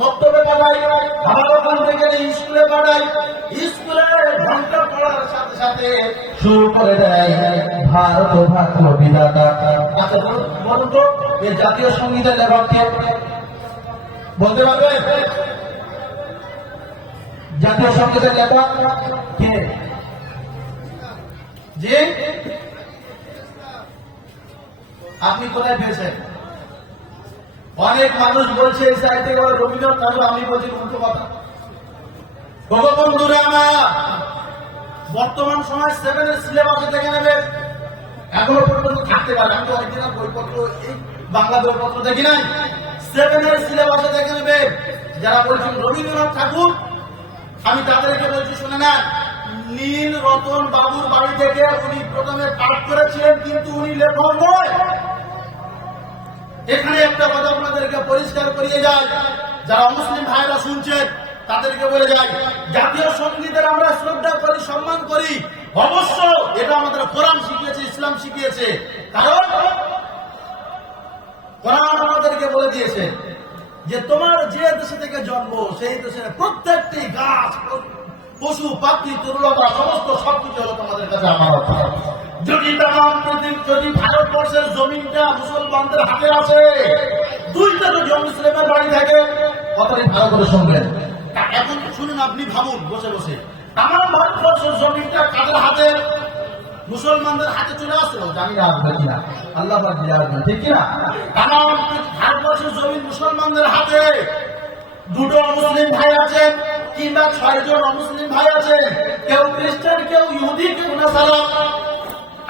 মক্তবে পাঠাই, আবার ওখান থেকে স্কুলে পাঠাই, স্কুলে ঘন্টা পড়ার সাথে সাথে শুরু করে দেয় ভারত ভাগ্য বিধাতা। আচ্ছা বলুন তো এই জাতীয় সঙ্গীতের লেখক কে? বলতে পারবে? জাতীয় সঙ্গীতের লেখক কে? জি, আপনি কোথায় পেয়েছেন? অনেক মানুষ বলছে এই সাইড থেকে রবীন্দ্রনাথ ঠাকুর, আমি বলছি উল্টো কথা। বন্ধুরা আমার, বর্তমান সময় 7 এর সিলেবাসে দেখে নেবে, এখনো পর্যন্ত থাকতে পারে। আমি তো অরিজিনাল বইপত্র, এই বাংলা বইপত্র দেখি নাই। 7 এর সিলেবাসে দেখে নেবে যারা বলছেন রবীন্দ্রনাথ ঠাকুর, আমি তাদেরকে বলছি শুনে নেন, নীল রতন বাবুর বাড়ি থেকে উনি প্রথমে পাঠ করেছিলেন, কিন্তু উনি লেখক নয়। এখানে একটা কথা আপনাদেরকে পরিষ্কার করিয়ে যায়, যারা মুসলিম ভাইরা শুনছেন তাদেরকে বলে যায়, জাতীয় সঙ্গীতের আমরা শ্রদ্ধা করি, সম্মান করি, অবশ্য এটা আমাদের কোরআন শিখিয়েছে, ইসলাম শিখিয়েছে। কারণ কোরআন আমাদেরকে বলে দিয়েছে যে তোমার যে দেশে থেকে জন্ম, সেই দেশের প্রত্যেকটি গাছ, পশু পাখি, তরুলতা, সমস্ত সবকিছু হলো তোমাদের কাছে আমানত। যদি যদি ভারতবর্ষের জমিনটা মুসলমানদের হাতে আছে, দুইটা যদি মুসলিমের বাড়ি থাকে, কথাটি ভালো করে শুনবেন। এখন শুনুন, আপনি ভাবুন বসে বসে, আমার ভারতবর্ষের জমিনটা কাদের হাতে? মুসলমানদের হাতে চলে আসলো, জানি না আসবে কিনা, আল্লাহ পাক দিয়ে আসবে, ঠিক কিনা? আমার ভারতবর্ষের জমিন মুসলমানদের হাতে, দুটো মুসলিম ভাই আছেন কিংবা 6 জন অমুসলিম ভাই আছেন, কেউ খ্রিস্টান, কেউ ইহুদি, কেউ নাসারা।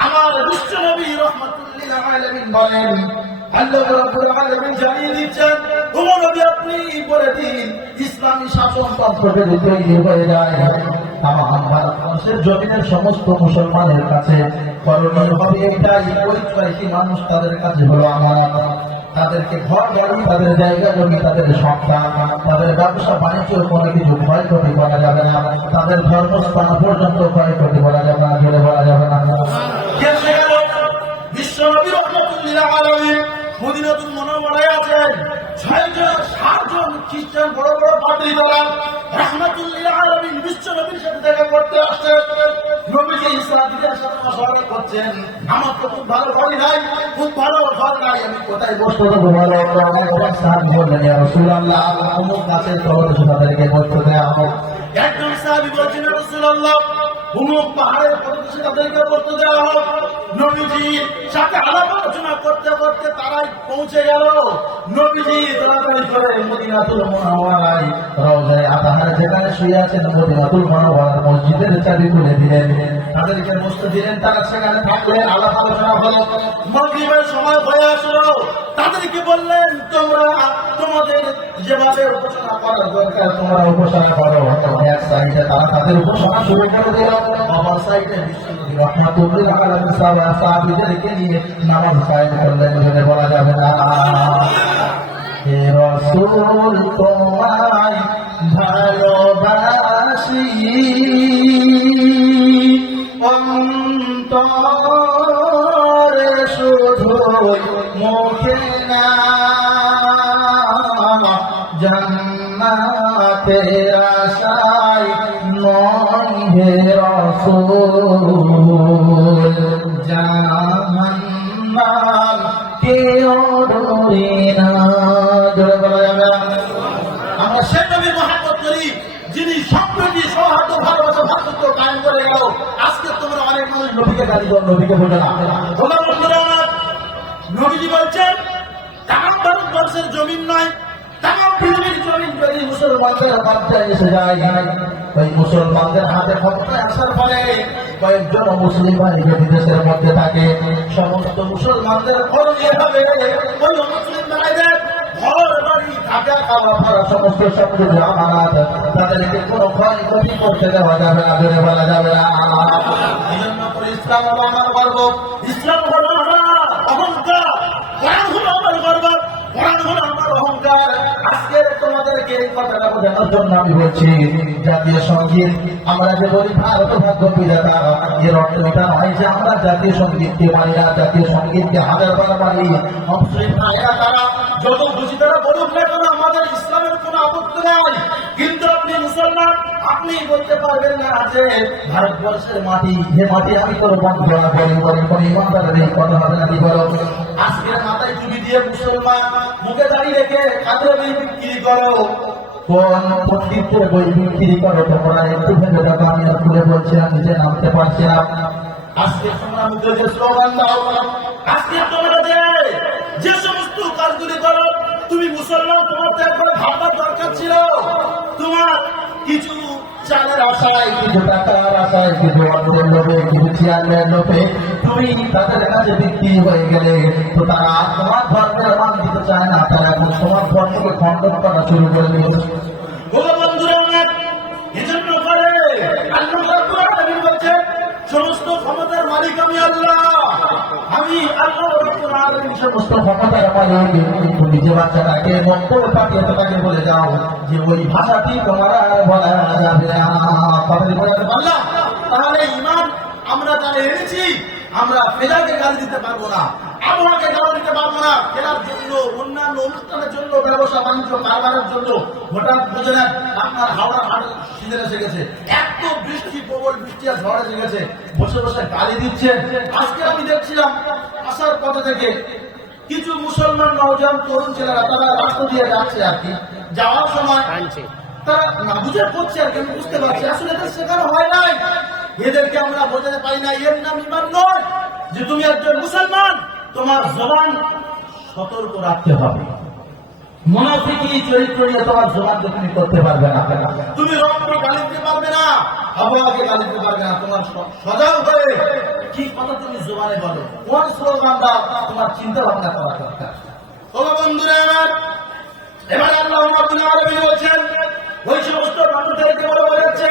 আমার বিশ্ব নবী রাহমাতুল্লিল আলামিন বলেন, আল্লাহ রাব্বুল আলামিন জানিয়ে দিচ্ছেন, ও নবী আপনি বলে দিন, ইসলামী শাসনতন্ত্র যদি তৈরি হয়ে যায়, তামাম ভারতবর্ষের জমিনের সমস্ত মুসলমানের কাছে করণীয় হবে এটাই, ওই কয়েকটি মানুষ তাদের কাছে হলো আমানত। তাদেরকে ঘর বাড়ি, তাদের জায়গা জমি, তাদের সন্তান, তাদের ব্যবসা বাণিজ্য কোনো কিছু ক্ষয়ক্ষতি করা যাবে না, তাদের ধর্মস্থান পর্যন্ত ক্ষয়ক্ষতি করা যাবে না, জোরে বলা যাবে না। বিশ্ব নবী রাহমাতুল্লিল আলামিন মদিনাতুল মুনাওয়ারায় আছেন, 7 জন খ্রিস্টান বড় বড় পাদ্রী দ্বারা রাহমাতুল্লিল আলামিন বিশ্ব নবীর সাথে দেখা করতে আসছেন। নবীজি ইসলামীদের সাথে মশওয়ারা করছেন, আমার তো খুব ভালো ঘর নাই, খুব ভালো ঘর নাই, আমি কোথায় বসবো? ভালো অনেক সাহাবী বললেন, ইয়া রাসূলুল্লাহ, অমুক গাছের তলায় তাদেরকে বসতে দেয়া হোক। একজন সাহাবী বলছেন, ইয়া রাসূলুল্লাহ, অমুক পাহাড়ের প্রদেশে তাদেরকে বসতে দেওয়া হোক। নবীজির সাথে আলাপ আলোচনা করতে করতে তারাই পৌঁছে গেল। নবীজি দৌড়াদৌড়ি করে মদিনাতুল মুনাওয়ারায় রওজায়ে আতাহার যেখানে শুয়ে আছেন, মদিনাতুল মুনাওয়ারার মসজিদের চাবি তুলে দিলেন, তাদেরকে বসতে দিলেন। তারা সেখানে থাকলে আলাপ আলোচনা হলো। মাগরিবের সময় হয়ে আসলো, তাদেরকে বললেন, তোমরা তোমাদের যেভাবে উপাসনা করার দরকার তোমরা উপাসনা করো। এক সাইডে তারা তাদের উপাসনা শুরু করে দিল, অপর সাইডে বিশ্বনবী রাহমাতুল্লিল আলামিন সাহাবীদেরকে নিয়ে নামাজ কায়েম করলেন, জেনে বলা যাবে না। হে রাসূল তোমায় ভালোবাসি, অন্তরে শুধু মুখে না, জান্নাতের আশায় নয় হে রাসূল, জাহান্নাম কেউ ডরি না। জোরে বলা যাবে না। আমরা সেই নবীর মহব্বত করি যিনি সম্প্রীতি, সৌহার্দ্য, ভালোবাসা, ভ্রাতৃত্ব কায়েম করে গেল। আজকে তোমরা অনেক মানুষ নবীকে গালি দাও, নবীকে বলে না। তোমরা বন্ধুরা, নবীজি বলছেন, তামাম ভারতবর্ষের জমিন নয়, তামাম পৃথিবীর জমিন যদি মুসলমানদের বাচ্চায় এসে যায়, ওই মুসলমানদের হাতে ক্ষমতায় আসার ফলে কয়েকজন মুসলিম ভাই যদি দেশের মধ্যে থাকে, সমস্ত মুসলমানদের করণীয় হবে ওই মুসলিম ভাইদের ঘর বাড়ি, থাকা খাওয়া পড়া, সমস্ত সম্পত্তি আমানত, তাদেরকে কোনো ক্ষয়ক্ষতি করতে দেওয়া যাবে না, বেড়ে বলা যাবে না। এই জন্য ইসলাম হলো আমার গর্ব, ইসলাম হলো আমার অহংকার, কোরআন হলো আমার গর্ব, কোরআন হলো আমার অহংকার। আজকে তোমাদেরকে এই কথাটা বোঝানোর জন্য আমি বলছি, জাতীয় সঙ্গীত আমরা যে বলি ভারত ভাগ্য বিধাতা, এর অর্থ এটা নয় যে আমরা জাতীয় সঙ্গীতকে মানি না, জাতীয় সঙ্গীতকে হাজার বার মানি। মুসলিম ভাইরা তারা যত খুশি তারা বলুক না কেন, আমাদের ইসলামের মুসলমান, আপনি বলতে পারবেন না যে ভারতবর্ষের মাটি, যে মাটি আমি তোর বন্ধ করি ইমানদারের এই কথা হবে না। কি বলো, আজকের মাথায় টুপি দিয়ে মুসলমান, মুখে দাঁড়িয়ে রেখে কাঁধে বিক্রি করো, কোন পণ্ডিতের বই বিক্রি করো, তোমরা একটু ভেবে দেখো। আমি খুলে বলছি, আমি যে নামতে পারছি না। আজকে তোমরা মুখে যে স্লোগান দাও, আজকে তোমরা যে সমস্ত কাজগুলি করো, তুমি মুসলমান, তোমার তো একবার ভাববার দরকার ছিল। তোমার কিছু চালের আশায়, কিছু টাকার আশায়, কিছু অর্থের লোভে, কিছু চেয়ারের লোভে তুমি তাদের কাছে বিক্রি হয়ে গেলে, তো তারা তোমার ধর্মের মান দিতে চায় না, তারা এখন তোমার ধর্মকে খণ্ডন করা শুরু করে দিয়েছে। বন্ধুরা, এজন্য করে সমস্ত ক্ষমতার মালিক আমি আল্লাহ, আমি আল্লাহ সমস্ত ক্ষমতার মালিক। তুমি যে বাচ্চাটাকে মন্তব্য পাঠিয়েছে তাকে বলে যাও যে ওই ভাষাটি তোমার বলা যাবে না। তাহলে ইমান আমরা যারা এনেছি, আমরা ফেরাকে গালি দিতে পারবো না, আবহাওয়াকে গালি দিতে পারবো না। ফেরার জন্য, অন্যান্য অনুষ্ঠানের জন্য, ব্যবসা বাণিজ্য কারবারের জন্য হঠাৎ বুঝে নেন আপনার হাওড়া হাট সিজন এসে গেছে, এত বৃষ্টি, প্রবল বৃষ্টি আর ঝড় এসে গেছে, বসে বসে গালি দিচ্ছেন। আজকে আমি দেখছিলাম আসার পথে থেকে কিছু মুসলমান নওজোয়ান তরুণ ছেলেরা তারা রাস্তা দিয়ে যাচ্ছে আর কি, যাওয়ার সময় তারা না বুঝে করছে আর কি, আমি বুঝতে পারছি আসলে এদের শেখানো হয় নাই, এদেরকে আমরা বোঝাতে পারি না। এর নাম ইমান নয় যে তুমি একজন মুসলমান, তোমার জবান সতর্ক রাখতে হবে। মুনাফিকি চরিত্র নিয়ে তোমার জবানকে তুমি করতে পারবে না, তুমি রবকে গালি দিতে পারবে না, আবহাওয়াকে গালি দিতে পারবে না। তোমার সজাগ হয়ে কি কথা তুমি জবানে বলো, কোন স্লোগানটা তোমার চিন্তা ভাবনা করা দরকার। বন্ধুরা আমার, এবার আল্লাহ রাব্বুল আলামিন বলছেন ওই সমস্ত মানুষদেরকে বলা হয়েছে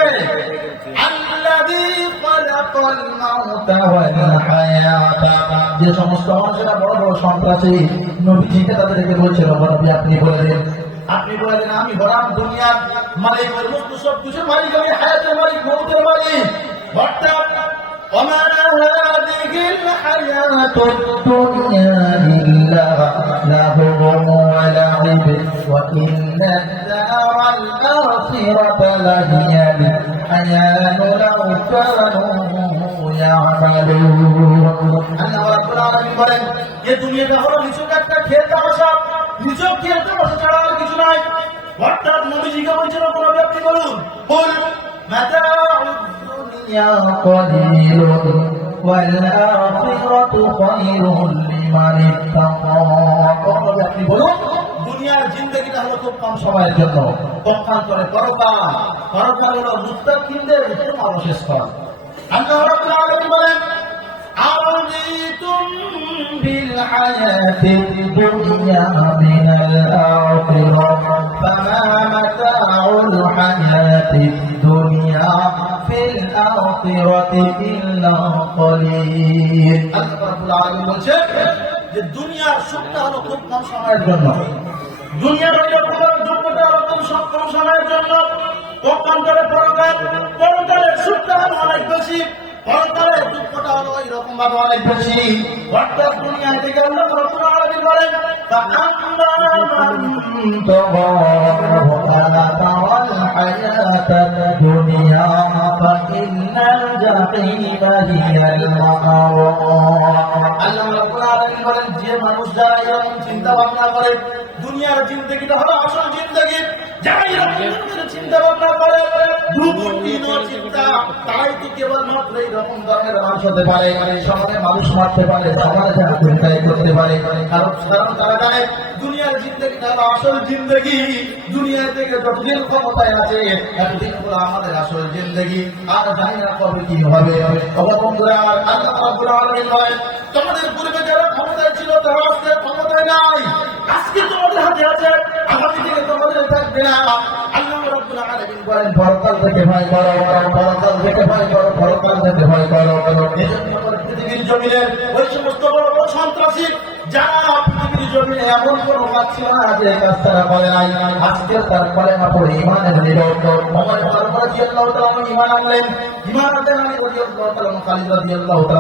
আল্লাযী খালাকাল মাউতা ওয়াল হায়াতা, যে সমস্ত মানুষেরা বড় বড় সন্ত্রাসী, নবীজিকে তাদেরকে বলছিল নবী আপনি বলে দেন, আমি হলাম দুনিয়ার মালিক, সমস্ত সব কিছুর মালিক, আমি হায়াতের মালিক, মউতের মালিক। অর্থাৎ وما هذه الحياة الدنيا إلا لهو ولعب وإن الدار الآخرة لهي الحياة لو كانوا يعملون। আল্লাহ রাব্বুল আলামিন বলেন, এই দুনিয়াটা হলো নিছক একটা খেল তামাশা, নিছক খেল তামাশা ছাড়া আর কিছু নাই। অর্থাৎ নবীজিকে বলছেন আপনি বলুন, বল মাতাউদ দুনিয়া কলিলুন ওয়াল আখিরাতু খায়রুন লিমান ইত্তাকা। আপনি বলুন, দুনিয়ার জিন্দেগিটা হলো খুব কম সময়ের জন্য, পক্ষান্তরে পরকাল হলো মুত্তাকিনদের উত্তম অবশেষকাল। আল্লাহ রাব্বুল আলামিন বলেন, আরদিতুম বিল হায়াতিদ দুনিয়া মিনাল আখিরাহ ফামা মাতাউল হায়াতিদ দুনিয়া ফিল আখিরাতি ইল্লা কলিল। আল্লাহ রাব্বুল আলামিন বলেন যে দুনিয়ার সুখটা হলো খুব কম সময়ের জন্য, দুনিয়ার দুঃখটা হলো খুব কম সময়ের জন্য, পক্ষান্তরে পরকালের সুখটা হলো অনেক বেশি, পরকালের দুঃখটা হলো এরকম ভাবে অনেক বেশি। অর্থাৎ দুনিয়া থেকে আল্লাহ রাব্বুল আলামিন বলেন, ফাআম্মা মান তাগা ওয়া তাওয়াল হায়াতাদ দুনিয়া ফাইন্নাল জাহিমা হিয়াল মাআওয়া। আল্লাহ রাব্বুল আলামিন বলেন, যে মানুষ যারা এরকম চিন্তা ভাবনা করে দুনিয়ার জিন্দেগিটা হলো আসল জিন্দেগি, যারা এরকম চিন্তা ভাবনা করে চিন্তা, তারাই তো কেবলমাত্র এইরকম ধরনের মানুষ হতে পারে, সমাজে মানুষ মারতে পারে, সমাজে যারা চিন্তাই করতে পারে। কারণ তারা জানে দুনিয়ার জিন্দেগিটা হলো আসল জিন্দেগি, দুনিয়া থেকে যতদিন ক্ষমতায় আছে এতদিন হলো আমাদের আসল জিন্দেগি, আর জানি না কবে কি হবে। বন্ধুরা আমার, আল্লাহ রাব্বুল আলামিন বলেন, তোমাদের পূর্বে যারা ক্ষমতায় ছিল তারা আজকে ক্ষমতায় নাই, আজকে তোমাদের হাতে আছে, আগামী দিনে তোমাদের থাকবে না। আল্লাহ রাব্বুল আলামিন বলেন, পরকাল থেকে ভয় করো, পরকাল থেকে ভয় করো, পরকাল থেকে ভয় করো। এজন্য পৃথিবীর জমিনে ওই সমস্ত বড় বড় সন্ত্রাসী যারা পৃথিবীর জমিনে এমন কোনো কাজ ছিল না যে কাজ তারা করে নাই, আজকে তার কলেমা পড়ে ঈমানের নিরন্তর ইমান আনলেন। ঈমান আনতে মানে খালিদ রাদিয়াল্লাহু তাআলা